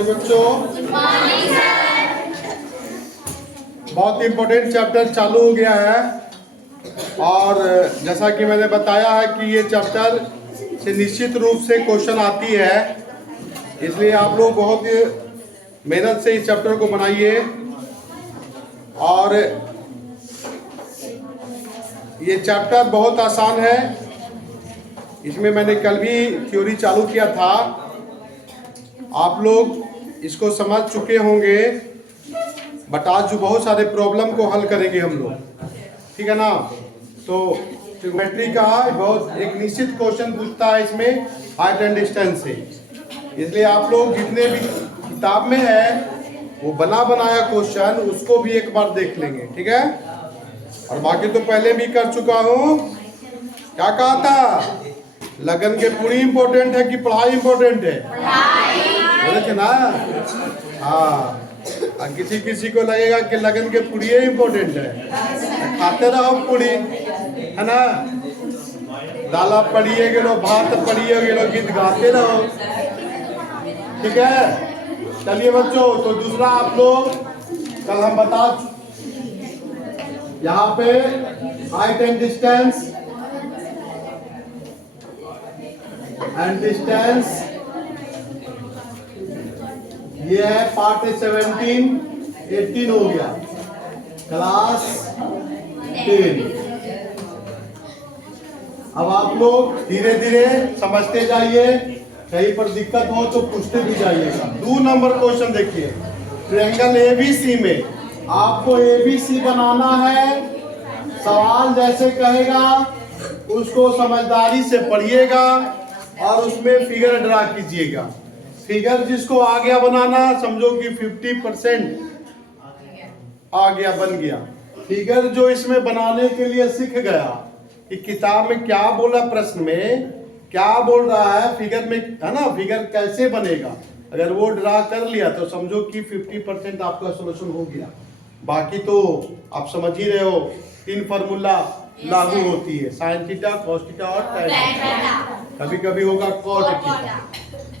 Morning बच्चों। बहुत important chapter चालू हो गया है और जैसा कि मैंने बताया है कि ये चैप्टर से निश्चित रूप से क्वेश्चन आती है, इसलिए आप लोग बहुत मेहनत से इस चैप्टर को बनाइए। और ये चैप्टर बहुत आसान है, इसमें मैंने कल भी थ्योरी चालू किया था, आप लोग इसको समझ चुके होंगे, बट आज जो बहुत सारे प्रॉब्लम को हल करेंगे हम लोग, ठीक है ना। तो ज्योमेट्री का बहुत एक निश्चित क्वेश्चन पूछता है इसमें हाइट एंड डिस्टेंस से, इसलिए आप लोग जितने भी किताब में है वो बना बनाया क्वेश्चन उसको भी एक बार देख लेंगे, ठीक है। और बाकी तो पहले भी कर चुका हूँ। क्या कहा था, लगन के पूरी इंपॉर्टेंट है कि पढ़ाई इंपॉर्टेंट है? बोले थे ना। हाँ, और किसी किसी को लगेगा कि लगन के पूरी इंपॉर्टेंट है, खाते रहो पूरी, है ना। दाला पढ़िए गेलो, भात पढ़िए गेलो, गीत गाते रहो, ठीक है। चलिए बच्चों, तो दूसरा आप लोग कल हम बता यहाँ पे हाइट एंड डिस्टेंस ये है पार्ट 17, 18 हो गया, क्लास 10। अब आप लोग धीरे धीरे समझते जाइए, कहीं पर दिक्कत हो तो पूछते भी जाइएगा। 2 नंबर क्वेश्चन देखिए, ट्रायंगल एबीसी में आपको एबीसी बनाना है। सवाल जैसे कहेगा उसको समझदारी से पढ़िएगा और उसमें फिगर ड्रा कीजिएगा। फिगर जिसको आ गया बनाना, समझो कि 50% आ गया, बन गया। फिगर जो इसमें बनाने के लिए सीख गया कि किताब में क्या बोला, प्रश्न में क्या बोल रहा है, फिगर में, है ना, फिगर कैसे बनेगा, अगर वो ड्रा कर लिया तो समझो कि 50% आपका सॉल्यूशन हो गया। बाकी तो आप समझ ही रहे हो, 3 फार्मूला लागू होती है, साइन थीटा, कॉस थीटा और tan थीटा, कभी कभी होगा कॉट थीटा,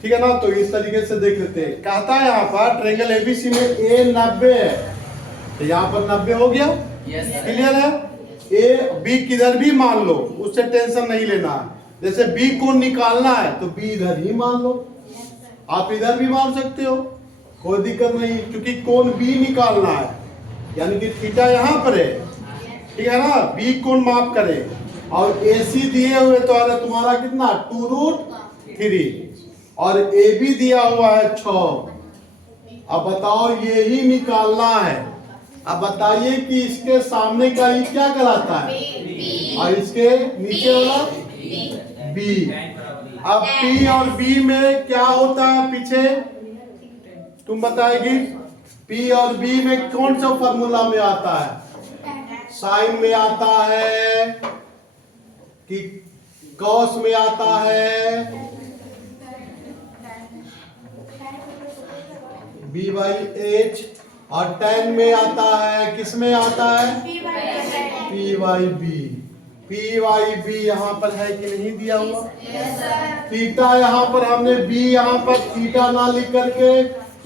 ठीक है ना। तो इस तरीके से देख लेते हैं। कहता है यहाँ पर ट्रायंगल एबीसी में ए 90 है, तो यहाँ पर 90 हो गया, क्लियर है। ए बी किधर भी मान लो, उससे टेंशन नहीं लेना है। जैसे बी को निकालना है तो बी इधर ही मान लो, आप इधर भी मान सकते हो, कोई दिक्कत नहीं, क्योंकि कोण बी निकालना है, यानी कि थीटा यहाँ पर है, ठीक है ना। बी कोण माप करे और AC दिए हुए तो तुम्हारा कितना 2√3 और AB दिया हुआ है 6। अब बताओ यही निकालना है। अब बताइए कि इसके सामने का ये क्या कहलाता है और इसके नीचे वाला B। अब P और B में क्या होता है पीछे, तुम बताएगी। P और B में कौन सा फॉर्मूला में आता है, साइन में आता है कि कॉस में आता है, B/H, और tan में आता है, किस में आता है, P/B। P/B यहाँ पर है कि नहीं दिया हुआ, थीटा यहाँ पर हमने B यहाँ पर थीटा ना लिख करके,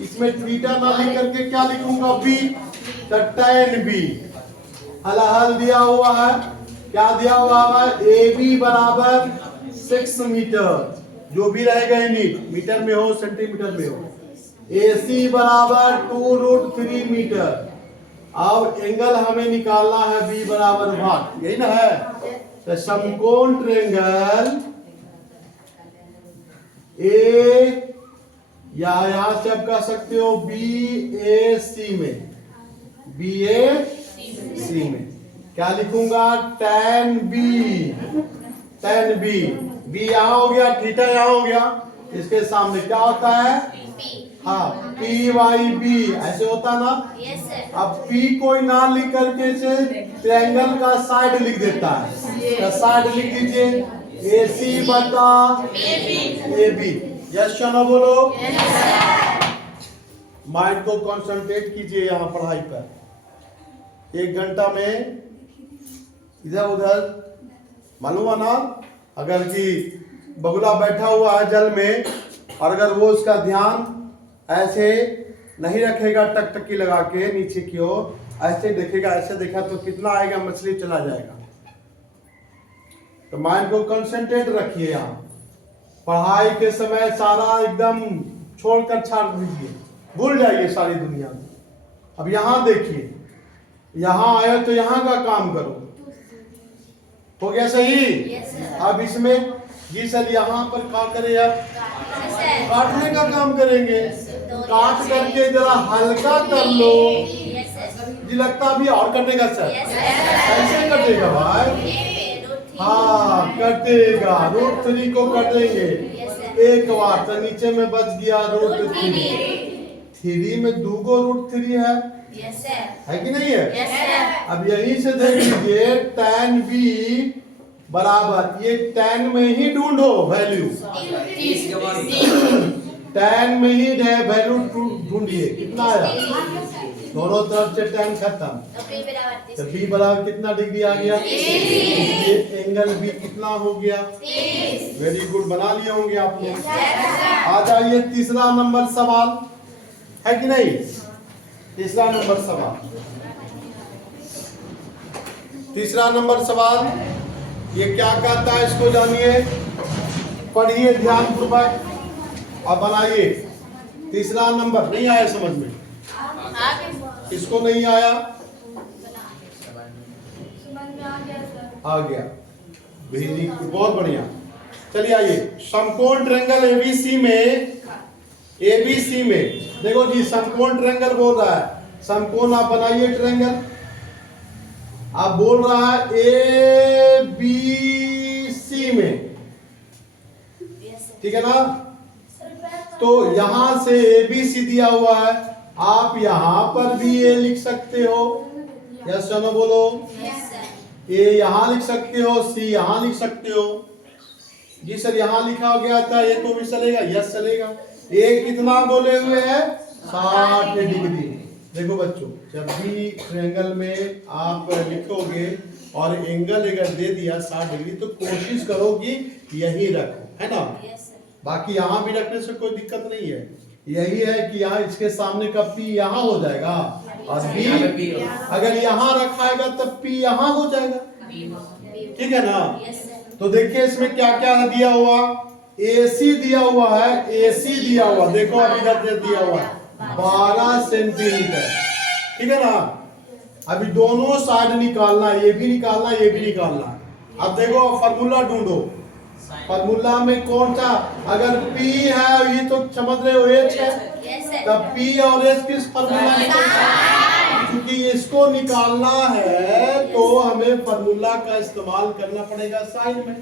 इसमें थीटा ना लिख करके क्या लिखूंगा, B, तो tan B। हल दिया हुआ है, क्या दिया हुआ है, AB बराबर 6 मीटर, जो भी रहेगा यूनिट, मीटर में हो सेंटीमीटर में हो। AC बराबर 2√3 मीटर। अब एंगल हमें निकालना है B बराबर भाग, यही ना है। तो समकोण ट्रायंगल A, या यहां से आप कह सकते हो BAC में, BAC में क्या लिखूंगा, tan B। B यहाँ हो गया, थीटा यहाँ हो गया, इसके सामने क्या होता है, हाँ, P/B ऐसे होता ना। अब P कोई ना लिख करके से ट्रायंगल का साइड लिख देता है, तो साइड लिख दीजिए AC बटा AB। यस या नो बोलो। माइंड को कंसंट्रेट कीजिए यहाँ पढ़ाई पर। 1 घंटा में इधर उधर मालूम है ना, अगर कि बगुला बैठा हुआ है जल में और अगर वो उसका ध्यान ऐसे नहीं रखेगा टकटकी लगा के नीचे की ओर, ऐसे देखेगा, ऐसे देखा तो कितना आएगा, मछली चला जाएगा। तो माइंड को कंसंट्रेट रखिए। यहाँ पढ़ाई के समय सारा एकदम छोड़कर छाड़ दीजिए, भूल जाइए सारी दुनिया में। अब यहाँ देखिए, यहाँ आए तो यहाँ का काम करो, हो गया सही? अब इसमें जी सर यहाँ पर क्या करें, अब काटने का काम करेंगे। काट करके जरा हल्का कर लो जी, लगता अभी और कटेगा सर, ऐसे कटेगा भाई, हाँ कटेगा। √3 को कटेंगे एक बार, तो नीचे में बच गया √3। 3 में 2 गो √3 है कि नहीं है? अब यहीं से देख लीजिए tan b बराबर, ये tan में ही ढूंढो वैल्यू, tan में ही वैल्यू ढूंढिए, कितना आया? दोनों तरफ से tan खत्म, तो b बराबर कितना डिग्री आ गया? ये एंगल b कितना हो गया? वेरी गुड, बना लिए होंगे आप लोग। आ जाइए तीसरा नंबर सवाल, है कि नहीं? तीसरा नंबर सवाल, तीसरा नंबर सवाल ये क्या कहता है, इसको जानिए, पढ़िए ध्यान पूर्वक और बनाइए। तीसरा नंबर नहीं आया समझ में? किसको नहीं आया? आ गया, भेजी, बहुत बढ़िया। चलिए आइए, समकोण ट्रायंगल एबीसी में, एबीसी में देखो जी, समकोण ट्रायंगल बोल रहा है, समकोण आप बनाइए ट्रायंगल। आप बोल रहा है ए बी सी में, ठीक है ना? तो यहां से ए बी सी दिया हुआ है, आप यहां पर भी ए लिख सकते हो, यस या नो बोलो। ए यहां लिख सकते हो, सी यहां लिख सकते हो। जी सर यहां लिखा गया था, ए को भी चलेगा, यस चलेगा। ए कितना बोले हुए हैं? 60 डिग्री। देखो बच्चों, जब भी ट्रायंगल में आप लिखोगे और एंगल अगर दे दिया 60 डिग्री, तो कोशिश करो कि यही रखो, है ना? बाकी यहाँ भी रखने से कोई दिक्कत नहीं है। यही है कि यहाँ इसके सामने का P यहाँ हो जाएगा, और B अगर यहाँ रखाएगा तब P यहाँ हो जाएगा, ठीक है ना? तो देखिए इसमें क्या क्या दिया हुआ, AC दिया हुआ है, AC दिया हुआ, देखो अब इधर दिया हुआ है 12 सेंटीमीटर, ठीक है ना? अभी दोनों साइड निकालना, ये भी निकालना, ये भी निकालना। अब देखो फार्मूला ढूंढो, फार्मूला में कौन सा, अगर P है, ये तो समझ रहे हो H है, तब P और H किस फार्मूला में, क्योंकि इसको निकालना है तो हमें फार्मूला का इस्तेमाल करना पड़ेगा साइड में।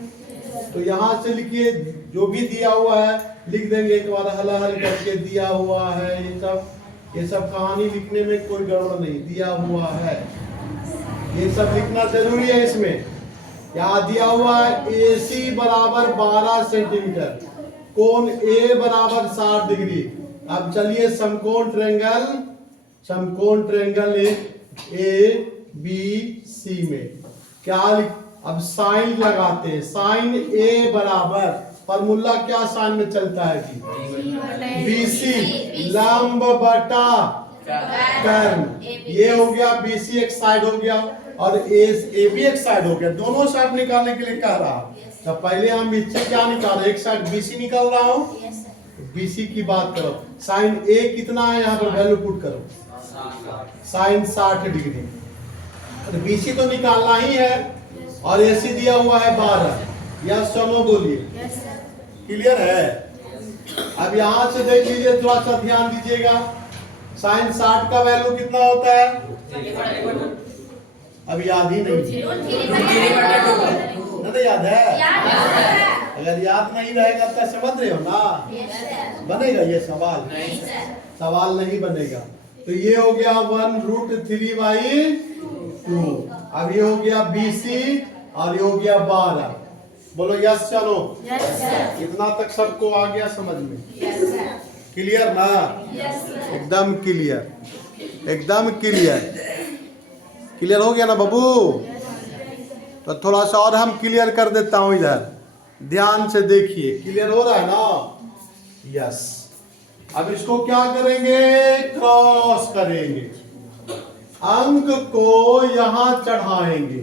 तो यहाँ से लिखिए, जो भी दिया हुआ है लिख देंगे, एक बार हल हल करके दिया हुआ है। ये सब कहानी लिखने में कोई गड़बड़ नहीं, दिया हुआ है, ये सब लिखना जरूरी है। इसमें यहाँ दिया हुआ है AC बराबर 12 सेंटीमीटर, कोण A बराबर 60 डिग्री। अब चलिए समकोण ट्रायंगल, समकोण ट्रायंगल ABC में क्या लिख, अब साइन लगाते हैं। साइन A बराबर, फॉर्मूला क्या साइन में चलता है जी? BC, लंब बटा कर्ण। ये हो गया BC एक साइड हो गया, और AB एक साइड हो गया। दोनों साइड निकालने के लिए कह रहा, तो पहले हम इससे क्या निकाल रहे, एक साइड BC निकाल रहा हूँ, BC की बात करो। साइन A कितना है, यहाँ पर वैल्यू पुट करो, साइन 60 डिग्री। तो BC तो निकालना ही है, और AC दिया हुआ है 12, यस या नो बोलिए, क्लियर है? अब यहां से देख लीजिए, थोड़ा सा ध्यान दीजिएगा, साइन 60 का वैल्यू कितना होता है? अब याद ही नहीं, नहीं याद है? अगर याद नहीं रहेगा तो समझ रहे हो ना, बनेगा ये सवाल? सवाल नहीं बनेगा। तो ये हो गया 1√3/2। अब ये हो गया BC, और ये हो गया 12। बोलो यस चलो, इतना तक सबको आ गया समझ में? क्लियर ना? एकदम क्लियर, एकदम क्लियर, क्लियर हो गया ना बाबू? तो थोड़ा सा और हम क्लियर कर देता हूं, इधर ध्यान से देखिए, क्लियर हो रहा है ना? यस, अब इसको क्या करेंगे, क्रॉस करेंगे, अंक को यहां चढ़ाएंगे,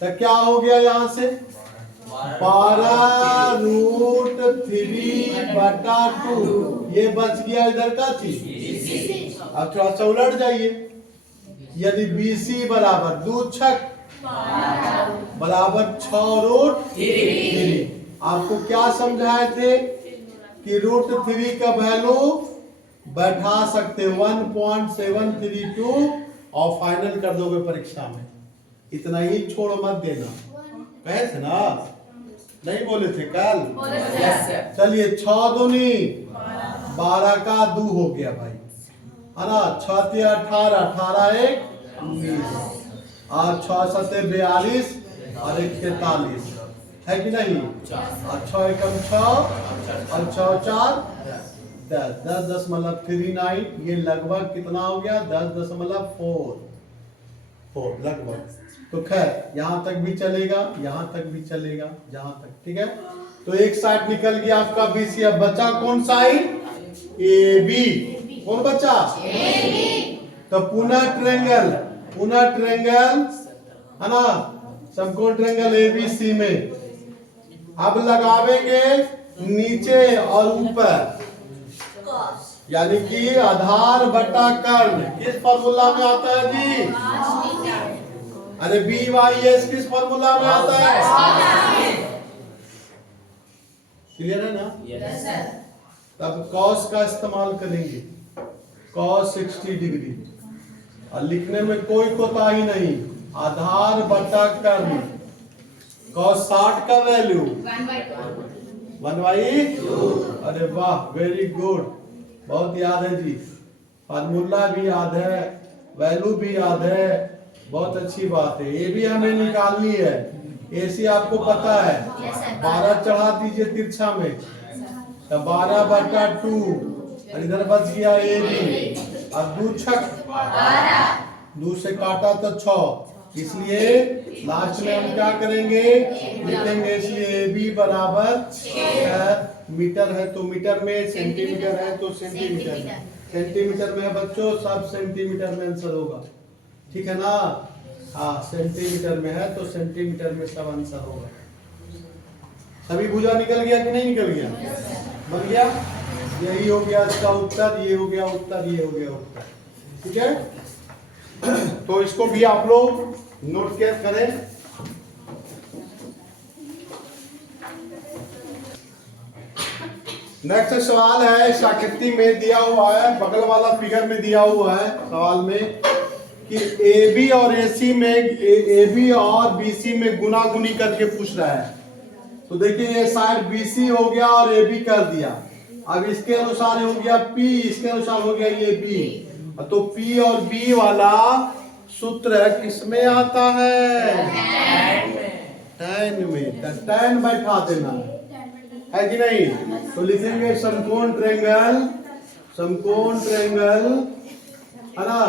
तो क्या हो गया यहां से 12√3/2 ये बच गया इधर का चीज। अब थोड़ा सा उलट जाइए, यदि BC बराबर 2 छक बराबर 6√3, आपको क्या समझाए थे कि √3 का वैल्यू बैठा सकते 1.732 और फाइनल कर दोगे परीक्षा में। इतना ही छोड़ मत देना, कहे थे ना, नहीं बोले थे कल? चलिए 6 दूनी 12 का 2 हो गया भाई, है ना, 6 × 18, 18 × 1 19 और 6 × 7 42 और 1 43 है कि नहीं? और 6 × 6 और 6 × 4 10.39, ये लगभग कितना हो गया 10.4 लगभग। तो खैर यहां तक भी चलेगा, यहां तक भी चलेगा, जहां तक, ठीक है। तो एक साइड निकल गया आपका BC, अब बचा कौन साइड, AB। कौन बचा, AB। तो पुनः ट्रायंगल है ना, समकोण ट्रायंगल ABC में अब लगावेंगे नीचे और ऊपर, यानी कि आधार बटा कर्ण किस फॉर्मूला में आता है जी, अरे BYS किस फॉर्मूला में आता है, क्लियर है ना? Yes sir. तब cos का इस्तेमाल करेंगे, cos 60 डिग्री, और लिखने में कोई कोताही नहीं, आधार बटा कर्ण, cos 60 का वैल्यू 1/2। अरे वाह, वेरी गुड, बहुत याद है जी, फार्मूला भी याद है, वैल्यू भी याद है, बहुत अच्छी बात है। ये भी हमें निकालनी है, ऐसी आपको पता है, 12 चढ़ा दीजिए तिरछा में, तो 12/2 और इधर बच गया AB, और 2 छक 2 से काटा तो 6, इसलिए लास्ट में हम क्या करेंगे, लिखेंगे, इसलिए AB बराबर 6 मीटर है तो मीटर में, सेंटीमीटर है तो सेंटीमीटर में, सेंटीमीटर में बच्चों सब सेंटीमीटर में आंसर होगा, ठीक है ना? हाँ, सेंटीमीटर में है तो सेंटीमीटर में सब आंसर होगा। सभी भुजा निकल गया कि नहीं निकल गया, बन गया, यही हो गया इसका उत्तर, ये हो गया उत्तर, ये हो गया उत्तर, ठीक है। तो इसको भी आप लोग नोट करें। नेक्स्ट सवाल है, इस आकृति में दिया हुआ है, बगल वाला फिगर में दिया हुआ है सवाल में कि AB और AC में, AB और BC में गुना गुनी करके पूछ रहा है। तो देखिए ये साइड BC हो गया और AB कर दिया, अब इसके अनुसार हो गया P, इसके अनुसार हो गया ये B, तो P और B वाला सूत्र किसमें आता है, tan में, tan बैठा देना है कि नहीं। तो लिखेंगे समकोण ट्रायंगल है ना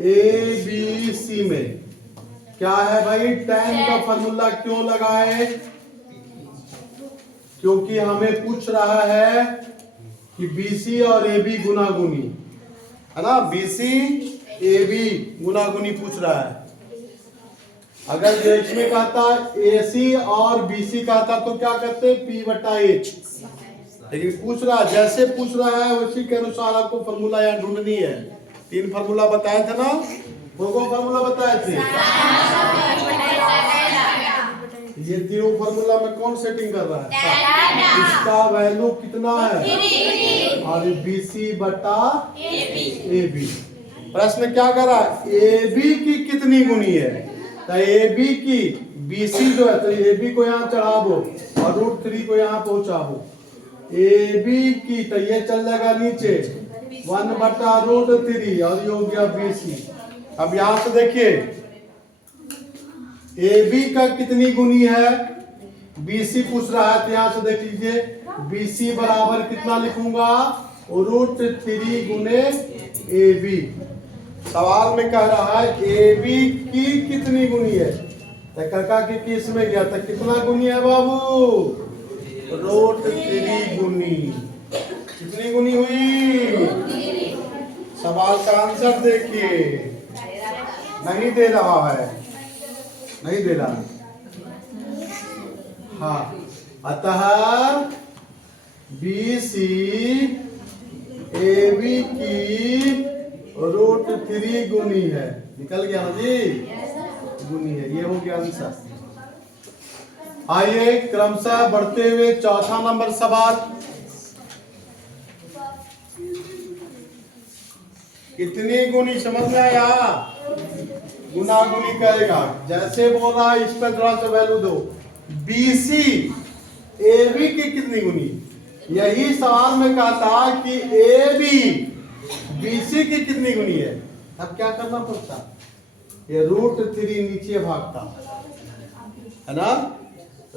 ABC में क्या है भाई, tan का फॉर्मूला क्यों लगाए, क्योंकि हमें पूछ रहा है कि BC और AB गुना गुनी, है ना, BC AB गुना गुनी पूछ रहा है। अगर देश में कहता AC और BC कहता तो क्या करते, P/H, लेकिन पूछ रहा, जैसे पूछ रहा है उसी के अनुसार आपको फॉर्मूला यहाँ ढूंढनी है। 3 फॉर्मूला बताए थे ना, कौन फॉर्मूला बताए थे, ये तीनों फॉर्मूला में कौन सेटिंग कर रहा है, इसका वैल्यू कितना है, और BC/AB। प्रश्न क्या कर रहा है, AB की कितनी गुनी है, तो AB की BC जो है, तो AB को यहाँ चढ़ा दो और √3 को यहाँ पहुंचा दो, AB की तो ये चल जाएगा नीचे 1/√3 और ये हो गया BC। अब यहां से देखिए AB का कितनी गुनी है, BC पूछ रहा है, तो यहां से देख लीजिए BC बराबर कितना लिखूंगा, √3 गुने AB। सवाल में कह रहा है AB की कितनी गुनी है, तो काका की किस में गया था, कितना गुनी है बाबू, √3 गुनी, कितनी गुनी हुई, आंसर देखिए, नहीं दे रहा है, नहीं दे रहा। हाँ, अतः BC AB की √3 गुनी है। निकल गया ना जी, गुनी है, ये हो गया आंसर। आइए क्रमशः बढ़ते हुए चौथा नंबर सवाल। कितनी गुनी समझ में आया? गुना गुनी करेगा, जैसे बोल रहा है इस पर थोड़ा सा वैल्यू दो। BC AB की कितनी गुनी, यही सवाल में कहा था कि AB BC की कितनी गुनी है। अब क्या करना पड़ता, ये √3 नीचे भागता है ना,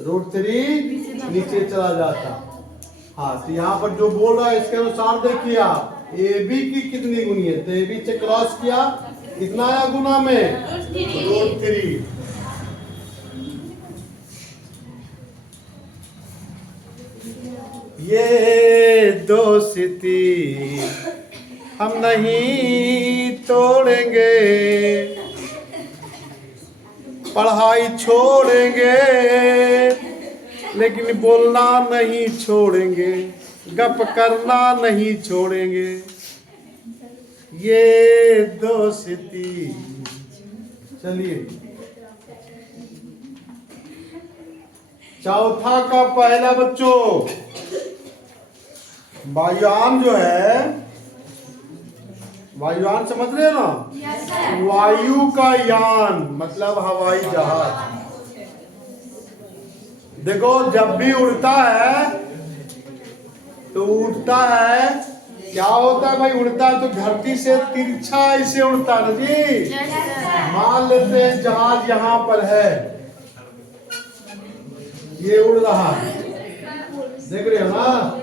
√3 नीचे चला जाता। हाँ, तो यहाँ पर जो बोल रहा है इसके अनुसार देखिए आप, AB की कितनी गुनी है, तो AB से क्रॉस किया, कितना आया गुना में, √3। ये दोस्ती हम नहीं तोड़ेंगे, पढ़ाई छोड़ेंगे लेकिन बोलना नहीं छोड़ेंगे, गप करना नहीं छोड़ेंगे, ये दोस्ती। चलिए चौथा का पहला बच्चों, वायुयान जो है, वायुयान समझ रहे हो ना? वायु का यान मतलब हवाई जहाज। देखो जब भी उड़ता है तो उड़ता है, क्या होता है भाई, उड़ता है तो धरती से तिरछा ऐसे उड़ता है ना जी। मान लेते हैं जहाज यहाँ पर है, ये उड़ रहा है, देख रहे हो ना,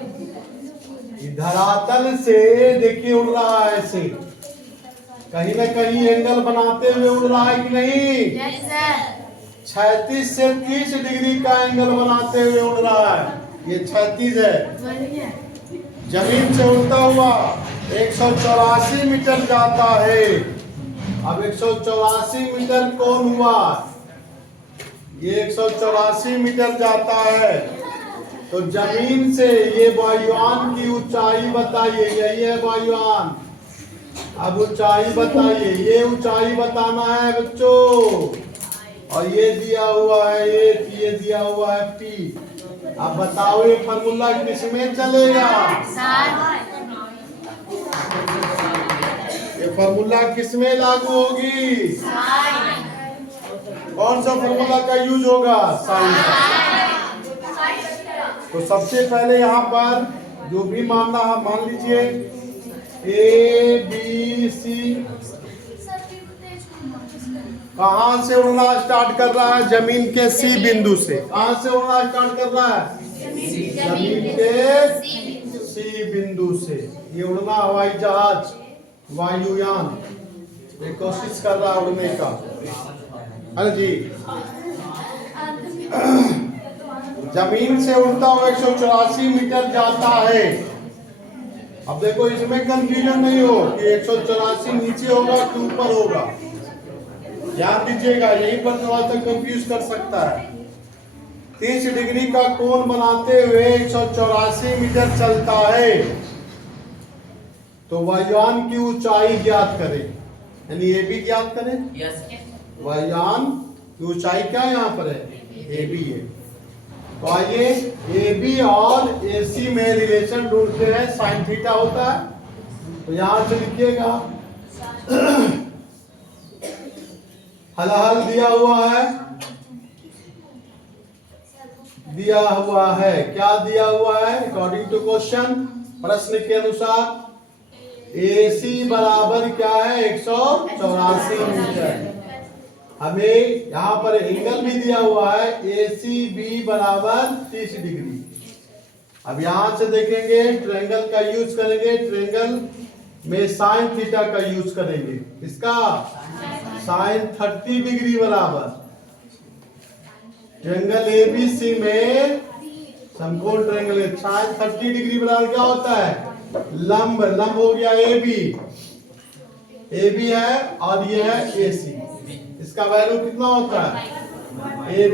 धरातल से देखिए उड़ रहा है ऐसे, कहीं ना कहीं एंगल बनाते हुए उड़ रहा है कि नहीं? 36 से 30 डिग्री का एंगल बनाते हुए उड़ रहा है, ये 36 है। जमीन से उड़ता हुआ 184 मीटर जाता है। अब 184 मीटर कौन हुआ, ये 184 मीटर जाता है, तो जमीन से ये वायुयान की ऊंचाई बताइए, यही है वायुयान। अब ऊंचाई बताइए, ये ऊंचाई बताना है बच्चों, और ये दिया हुआ है ये दिया हुआ है P। अब बताओ ये फॉर्मूला किसमें चलेगा, ये फॉर्मूला किसमें लागू होगी, कौन सा फॉर्मूला का यूज होगा, साइन का। तो सबसे पहले यहाँ पर जो भी मानना है मान लीजिए, ABC कहाँ से उड़ना स्टार्ट कर रहा है, जमीन के C बिंदु से। कहाँ से उड़ना स्टार्ट कर रहा है, जमीन के C बिंदु से। ये उड़ना हवाई जहाज, वायुयान, ये कोशिश कर रहा है उड़ने का। अरे जी, जमीन से उड़ता हुआ 184 मीटर जाता है। अब देखो इसमें कंफ्यूजन नहीं हो कि 184 नीचे होगा कि ऊपर होगा, ध्यान दीजिएगा, यहीं पर थोड़ा सा कंफ्यूज कर सकता है। 30 डिग्री का कोण बनाते हुए 184 मीटर चलता है, तो वायुयान की ऊंचाई ज्ञात करें, यानी AB ज्ञात करें। वायुयान की ऊंचाई क्या यहाँ पर है, AB है। तो आइए AB और AC में रिलेशन ढूंढते हैं, साइन थीटा होता है, तो यहां से लिखिएगा। हल दिया हुआ है, क्या दिया हुआ है, अकॉर्डिंग टू क्वेश्चन, प्रश्न के अनुसार AC बराबर क्या है, 184 मीटर। हमें यहाँ पर एंगल भी दिया हुआ है, ACB बराबर 30 डिग्री। अब यहाँ से देखेंगे ट्रायंगल का यूज करेंगे, ट्रायंगल में साइन थीटा का यूज करेंगे, इसका साइन 30 डिग्री बराबर। ट्रायंगल ABC में समकोण ट्रायंगल साइन 30 डिग्री बराबर क्या होता है, लंब, लंब हो गया AB, ए बी है और ये है ए सी। इसका वैल्यू कितना होता है? ए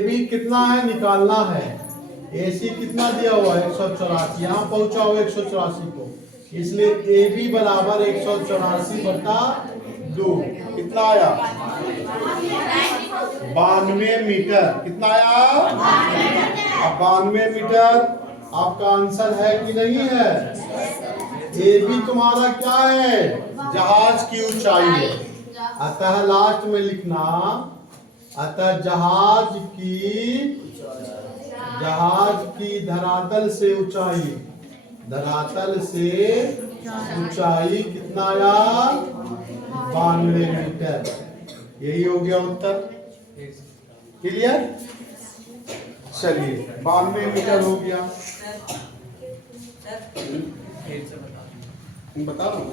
बी कितना है निकालना है। ए सी कितना दिया हुआ है? 184। यहाँ पहुंचा हुआ 184 को, इसलिए ए बी बराबर 184/2 कितना आया? 92 मीटर। कितना आया? अब 92 मीटर आपका आंसर है कि नहीं है? ए बी तुम्हारा क्या है? जहाज की ऊंचाई है। अतः लास्ट में लिखना, अतः जहाज की धरातल से ऊंचाई, धरातल से ऊंचाई कितना आया? 92 मीटर। यही हो गया उत्तर। क्लियर? चलिए 92 मीटर हो गया। बता रहा हूँ।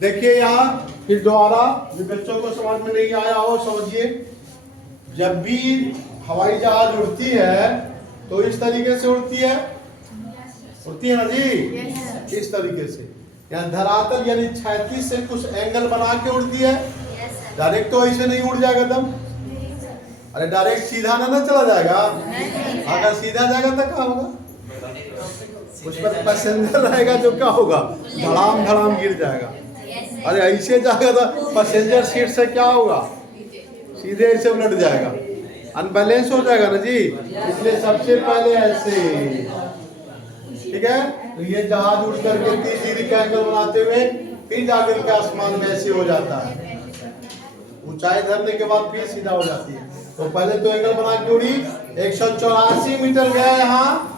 देखिए यहाँ फिर दोबारा, जो बच्चों को समझ में नहीं आया हो समझिए। जब भी हवाई जहाज उड़ती है तो इस तरीके से उड़ती है ना जी, इस तरीके से। यहाँ धरातल यानी क्षैतिज से कुछ एंगल बना के उड़ती है। डायरेक्ट तो ऐसे नहीं उड़ जाएगा दम। अरे डायरेक्ट सीधा ना चला जाएगा। अगर सीधा जाएगा तो क्या होगा? उस पर पैसेंजर रहेगा जो क्या होगा? धड़ाम धड़ाम गिर जाएगा। अरे ऐसे जाएगा तो पैसेंजर सीट से क्या होगा? सीधे ऐसे उलट जाएगा, अनबैलेंस हो जाएगा ना जी। इसलिए सबसे पहले ऐसे, ठीक है। तो ये जहाज उड़ करके 30 डिग्री का एंगल बनाते हुए फिर जाकर के आसमान में ऐसे हो जाता है। ऊंचाई धरने के बाद फिर सीधा हो जाती है। तो पहले तो एंगल बना के उड़ी, 184 मीटर गया यहाँ,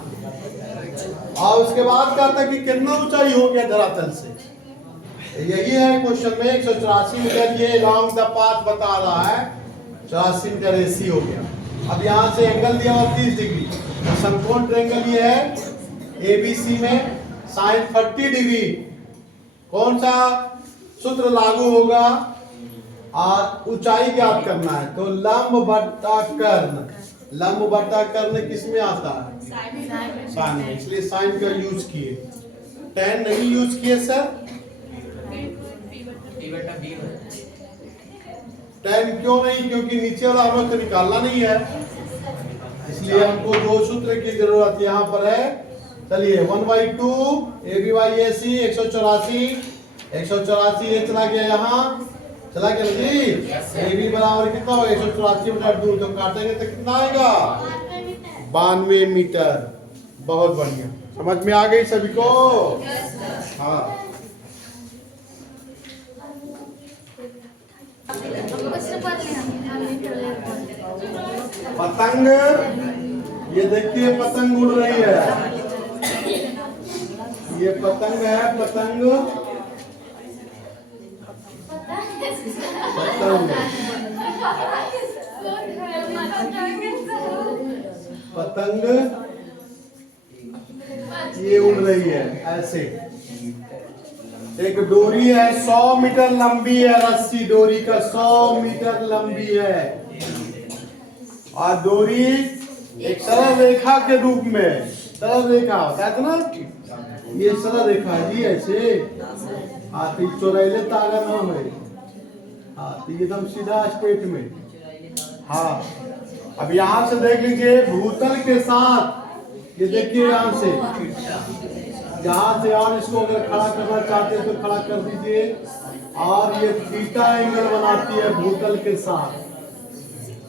और उसके बाद कहता है कि कितना ऊंचाई हो गया धरातल से। यही है क्वेश्चन में 184 मीटर। ये लॉन्ग द पाथ बता रहा है 84 मीटर एसी हो गया। अब यहाँ से एंगल दिया हुआ 30 डिग्री। तो समकोण ट्रायंगल ये है एबीसी में sin 30 डिग्री। कौन सा सूत्र लागू होगा? और ऊंचाई ज्ञात करना है तो लंब बटा कर्ण। लंब बटा कर्ण किस में आता है? साइन में। इसलिए साइन का यूज किए, tan नहीं यूज किए सर। tan क्यों नहीं? क्योंकि नीचे वाला हमें तो निकालना नहीं है, इसलिए हमको दो सूत्र की जरूरत यहाँ पर है। चलिए 1/2 AB/AC 184 ये चला गया, यहाँ चला गया जी। AB बराबर कितना होगा? 184/2। तो काटेंगे तो कितना आएगा? 92 मीटर। बहुत बढ़िया, समझ में आ गई सभी को? हाँ। पतंग, ये देखिए पतंग उड़ रही है। ये पतंग है, पतंग पतंग ये उड़ रही है ऐसे। एक डोरी है 100 मीटर लंबी है, रस्सी डोरी का 100 मीटर लंबी है, और डोरी एक सरल रेखा के रूप में, सरल रेखा होता है ना, ये सरल रेखा है जी ऐसे। हाँ तो चौराइले तारा ना हो, हाँ तो एकदम सीधा स्ट्रेट में। हाँ अब यहाँ से देख लीजिए भूतल के साथ, ये देखिए यहाँ से और इसको अगर खड़ा करना चाहते हैं तो खड़ा कर दीजिए, और ये थीटा एंगल बनाती है भूतल के साथ।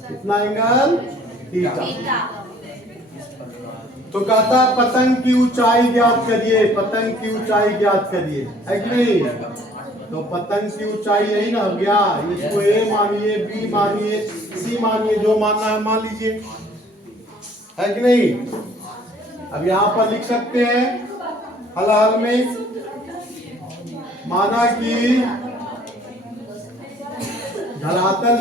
कितना एंगल? थीटा। तो कहता पतंग की ऊंचाई ज्ञात करिए, पतंग की ऊंचाई ज्ञात करिए, है कि नहीं? तो पतंग की ऊंचाई यही ना हो गया। इसको ए मानिए, बी मानिए, सी मानिए, जो मानना है मान लीजिए, है कि नहीं? अब यहाँ पर लिख सकते हैं हल में, माना कि धरातल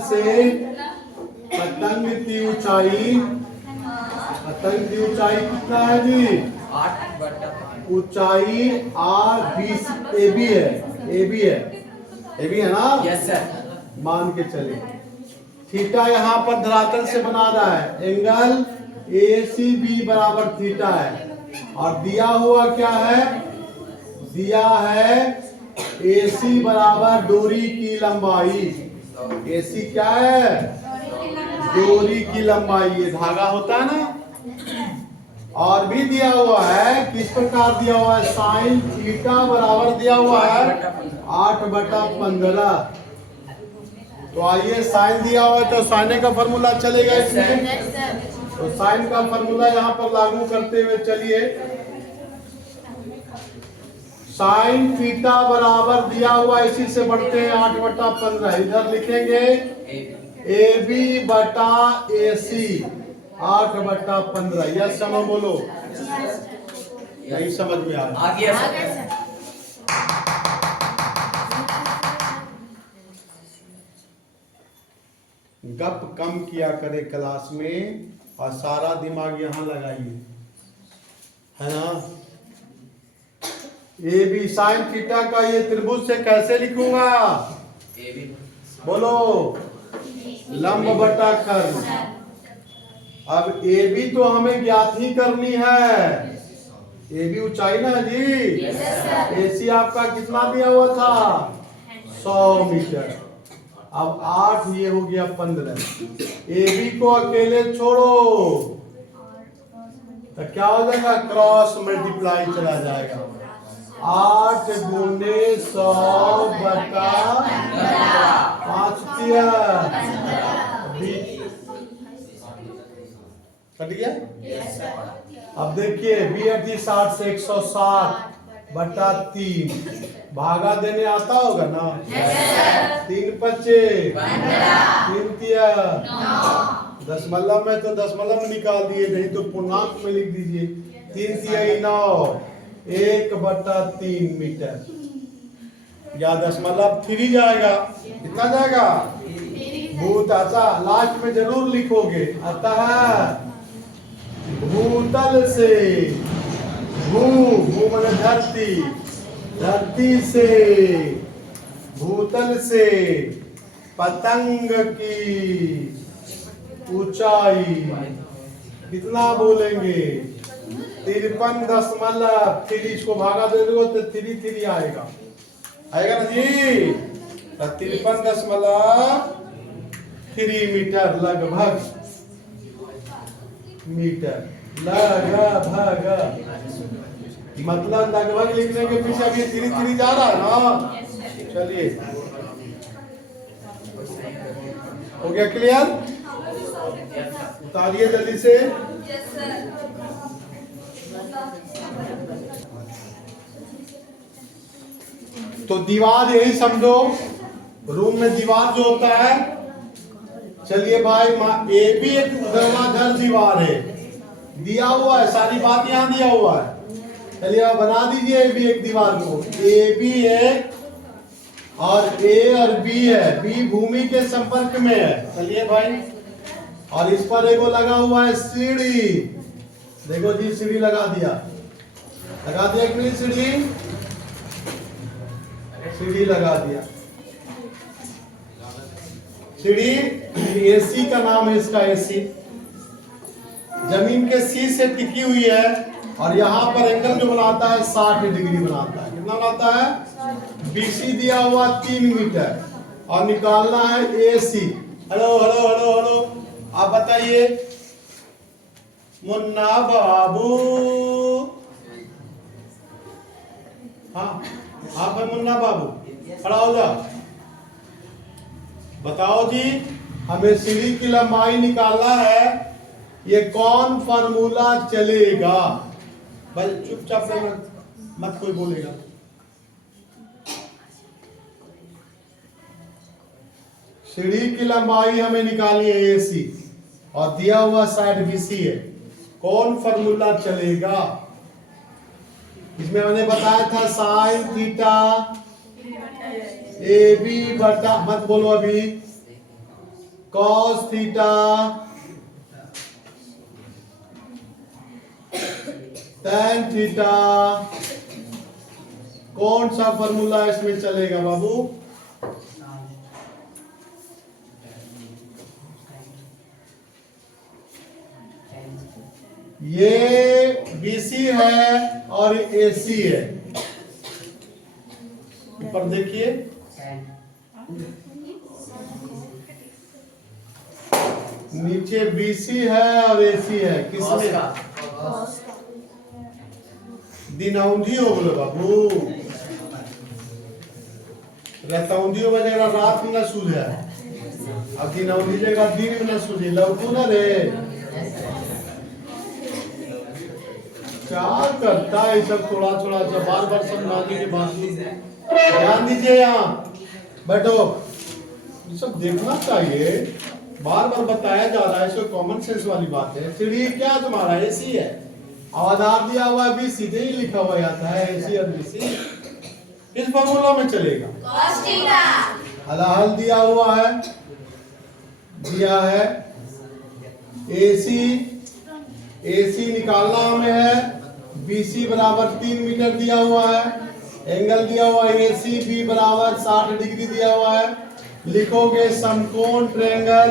से पतंग की ऊंचाई, पतंग की ऊंचाई कितना है जी? 8 ऊंचाई आर 20 AB है, AB है ना? Yes sir. मान के चले थीटा यहाँ पर धरातल से बना रहा है, एंगल ACB बराबर थीटा है। और दिया हुआ क्या है, दिया है AC बराबर डोरी की लंबाई। AC क्या है, डोरी की लंबाई, ये धागा होता है ना। और भी दिया हुआ है, किस प्रकार दिया हुआ है, साइन थीटा बराबर दिया हुआ है 8/15। तो आइए साइन दिया हुआ है तो साइन का फॉर्मूला चलेगा इसमें, तो साइन का फॉर्मूला यहाँ पर लागू करते हुए चलिए। साइन थीटा बराबर दिया हुआ, इसी से बढ़ते हैं 8/15, इधर लिखेंगे AB बटा AC 8/15। यस समझ बोलो, नहीं समझ में आ गया। गप कम किया करे क्लास में और सारा दिमाग यहाँ लगाइए, है ना। ए बी साइन थीटा का ये त्रिभुज से कैसे लिखूंगा, बोलो, लंब बटा कर्ण। अब ए बी तो हमें ज्ञात ही करनी है, ए बी ऊंचाई ना जी। AC आपका कितना दिया हुआ था, 100 मीटर। अब 8 ये हो गया 15। AB को अकेले छोड़ो तो क्या हो जाएगा, क्रॉस मल्टीप्लाई चला जाएगा। 8 गुने 100 बटा 5 कट गया। अब देखिए बी 60 से 160 बटा 3 भागा देने आता होगा ना। 3 5 3 तिया 10 में तो 10 निकाल दिए, नहीं तो पूर्णांक में लिख दीजिए। 3 तिया 9 1/3 मीटर, या 3 जाएगा, कितना जाएगा, भूत आता लास्ट में जरूर लिखोगे। अतः भूतल से, भू माने धरती, धरती से, भूतल से पतंग की ऊंचाई कितना बोलेंगे, 53.3। इसको भागा दे दो तो 3 आएगा, आएगा ना जी। 53.3 मीटर, लगभग मीटर, लगभग, मतलब लगभग लिखने के पीछे अब ये 3 जा रहा है ना। चलिए हो गया क्लियर, उतारिए जल्दी से। तो दीवार यही समझो, रूम में दीवार जो होता है, चलिए भाई ए भी एक ऊर्ध्वाधर दीवार है, दिया हुआ है, सारी बात यहाँ दिया हुआ है। चलिए आप बना दीजिए ए भी एक दीवार को, ए बी है और ए और बी है, बी भूमि के संपर्क में है। चलिए भाई, और इस पर एगो लगा हुआ है सीढ़ी, देखो जी सीढ़ी लगा दिया कि नहीं, सीढ़ी लगा दिया। सीढ़ी AC का नाम है इसका, AC जमीन के C से टिकी हुई है और यहाँ पर एंगल जो बनाता है 60 डिग्री बनाता है। कितना बनाता है, BC दिया हुआ 3 मीटर और निकालना है AC। Hello hello hello hello, आप बताइए मुन्ना बाबू, हाँ आप है मुन्ना बाबू, खड़ा हो जाओ, बताओ जी, हमें सीढ़ी की लंबाई निकालना है, ये कौन फार्मूला चलेगा। भाई चुपचाप मत कोई बोलेगा। सीढ़ी की लंबाई हमें निकालनी है AC और दिया हुआ साइड BC है, कौन फार्मूला चलेगा। इसमें मैंने बताया था साइन थीटा AB बटा, मत बोलो अभी, कॉस थीटा tan थीटा, कौन सा फार्मूला इसमें चलेगा बाबू, ये बीसी है और एसी है। ऊपर देखिए, नीचे बीसी है और एसी है। किसमें? दिनौंधी हो बोले बाबू, रहतौंधी हो जगह रात में न सूझे, अब दिनौंधी जगह दिन में न सूझे, लौटू न रे। क्या करता है सब, थोड़ा थोड़ा सा बार बार समझाने के बाद ध्यान दीजिए। यहाँ बैठो, ये सब देखना चाहिए, बार बार बताया जा रहा है, इसको कॉमन सेंस वाली बात है। सीढ़ी क्या तुम्हारा एसी है, आधार दिया हुआ है बी, सीधे ही लिखा हुआ जाता है एसी और बीसी। इस फॉर्मूला में चलेगा। हल दिया हुआ है, दिया है एसी, एसी निकालना हमें है, बीसी बराबर 3 मीटर दिया हुआ है, एंगल दिया हुआ है एसी बी बराबर 60 डिग्री दिया हुआ है। लिखोगे समकोण ट्रायंगल,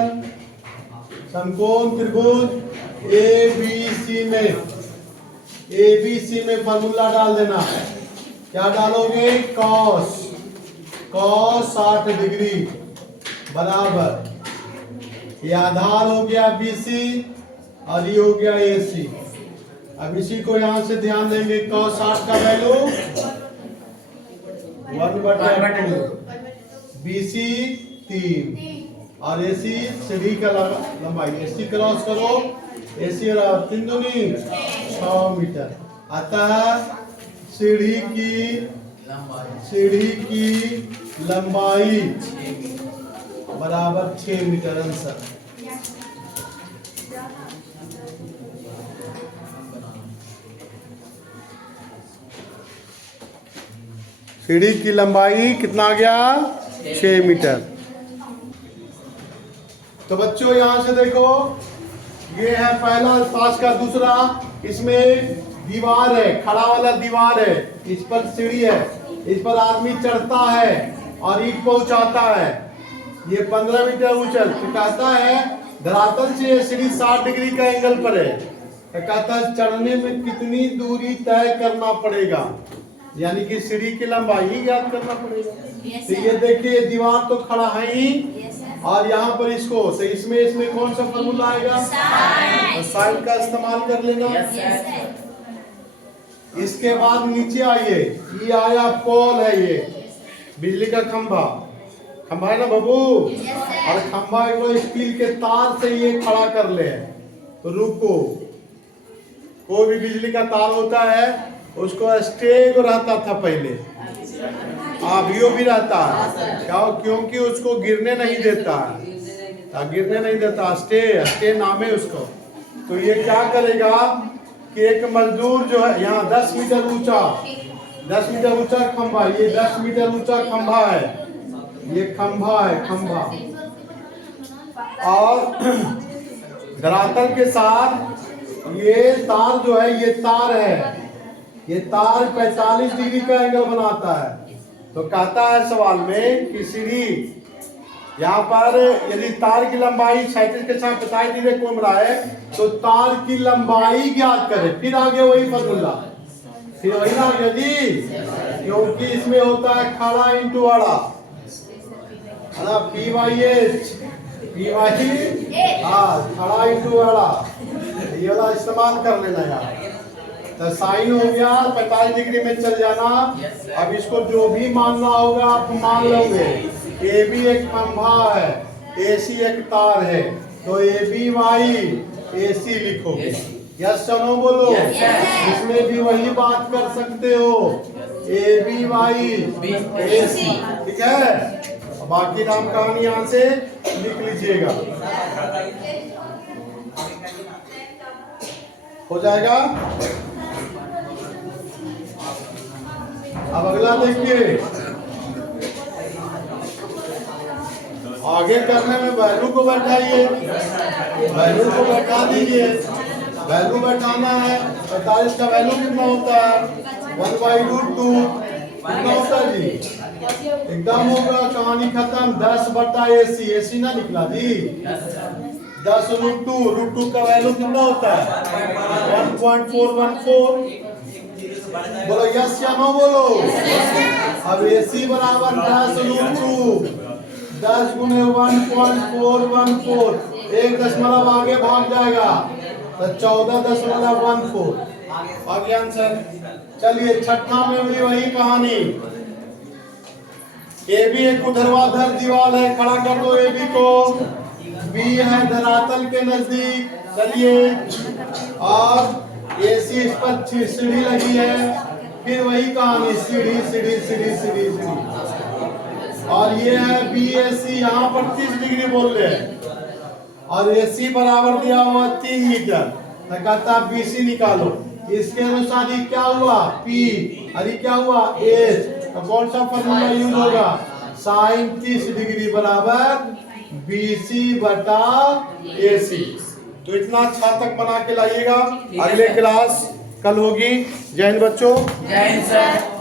समकोण त्रिभुज एबीसी में, एबीसी में फॉर्मूला डाल देना। क्या डालोगे? कॉस, कॉस 60 डिग्री बराबर, ये आधार हो गया बीसी और ये हो गया एसी। अब इसी को यहां से ध्यान देंगे, cos 60 का वैल्यू 1/2, बीसी 3 और एसी सीढ़ी का लंबाई, एसी क्रॉस करो, एसी और 3 दूनी 6 मीटर। अतः सीढ़ी की लंबाई बराबर 6 मीटर। आंसर सीढ़ी की लंबाई कितना आ गया? 6 मीटर। तो बच्चों यहां से देखो, ये है पहला पास का। दूसरा, इसमें दीवार है, खड़ा वाला दीवार है, इस पर सीढ़ी है, इस पर आदमी चढ़ता है और ईंट पहुंचाता है। ये 15 मीटर ऊंचा। तो कहता है धरातल से सीढ़ी 60 डिग्री का एंगल पर है, तो कहता है चढ़ने में कितनी दूरी तय करना पड़ेगा, यानी कि सीढ़ी की लंबाई ही ज्ञात करना पड़ेगा। तो ये देखिए दीवार तो खड़ा है ही, और यहाँ पर इसको, तो इसमें कौन सा फॉर्मूला आएगा? साइन का इस्तेमाल कर लेना। इसके बाद नीचे आइए, ये आया पोल है, ये बिजली का खंभा, खंभा है ना बाबू, और खंभा को स्टील के तार से ये खड़ा कर ले। तो रुको, कोई भी बिजली का तार होता है उसको स्टेग रहता था पहले, अभियो भी रहता है, क्या? क्योंकि उसको गिरने नहीं देता है, गिरने नहीं देता, स्टे नाम है उसको। तो ये क्या करेगा कि एक मजदूर जो है यहाँ 10 मीटर ऊंचा, 10 मीटर ऊंचा खंभा, ये 10 मीटर ऊंचा खंभा है, ये खंभा है, खंभा, और धरातल के साथ ये तार जो है, ये तार है, ये तार 45 डिग्री का एंगल बनाता है। तो कहता है सवाल में कि सीढ़ी यहाँ पर यदि तार की लंबाई 37 के साथ 45 डिग्री घूम रहा है, तो तार की लंबाई ज्ञात करें। फिर आगे वही फॉर्मूला, फिर वही ना आगे जी, क्योंकि इसमें होता है खड़ा इंटू आड़ा, है ना, PYH, हाँ, खड़ा इंटू आड़ा, ये वाला इस्तेमाल कर लेना यार। तो साइन हो गया, 45 डिग्री में चल जाना। अब इसको जो भी मानना होगा आप मान लोगे। ए बी एक खंभा है, एसी एक तार है, तो ए बी वाई एसी लिखोगे। यस नो बोलो। इसमें भी वही बात कर सकते हो, ए बी वाई एसी, ठीक है। बाकी नाम कहानी यहाँ से लिख लीजिएगा, हो जाएगा। अब अगला देखिए, आगे करने में वैल्यू को बैठाइए, वैल्यू को बैठा दीजिए। वैल्यू बैठाना है, 45 का वैल्यू कितना होता है? 1/√2 कितना होता है जी? एकदम होगा, कहानी खत्म। 10/AC, AC ना निकला जी, 10√2 का वैल्यू कितना होता है 1.414। बोलो यस या नो बोलो। अब AC बराबर 10√2 10 गुने 1.414 एक दशमलव आगे भाग जाएगा तो 14.14 आगे आंसर। चलिए छठा में भी वही कहानी। AB एक ऊर्ध्वाधर दीवार है, खड़ा कर दो AB को। B है धरातल के नजदीक, चलिए। और AC इस पर सीढ़ी लगी है, फिर वही कहानी सीढ़ी सीढ़ी सीढ़ी सीढ़ी सीढ़ी। और ये है BAC, यहाँ पर 30 डिग्री बोल रहे हैं और AC बराबर दिया हुआ 3 मीटर। तो कहता BC निकालो। इसके अनुसार ये क्या हुआ P और ये क्या हुआ H। तो कौन सा फॉर्मूला यूज होगा sin 30 डिग्री बराबर BC बटा AC। तो इतना अच्छा तक बना के लाइएगा। अगले क्लास कल होगी। जय हिंद बच्चों। जय हिंद सर।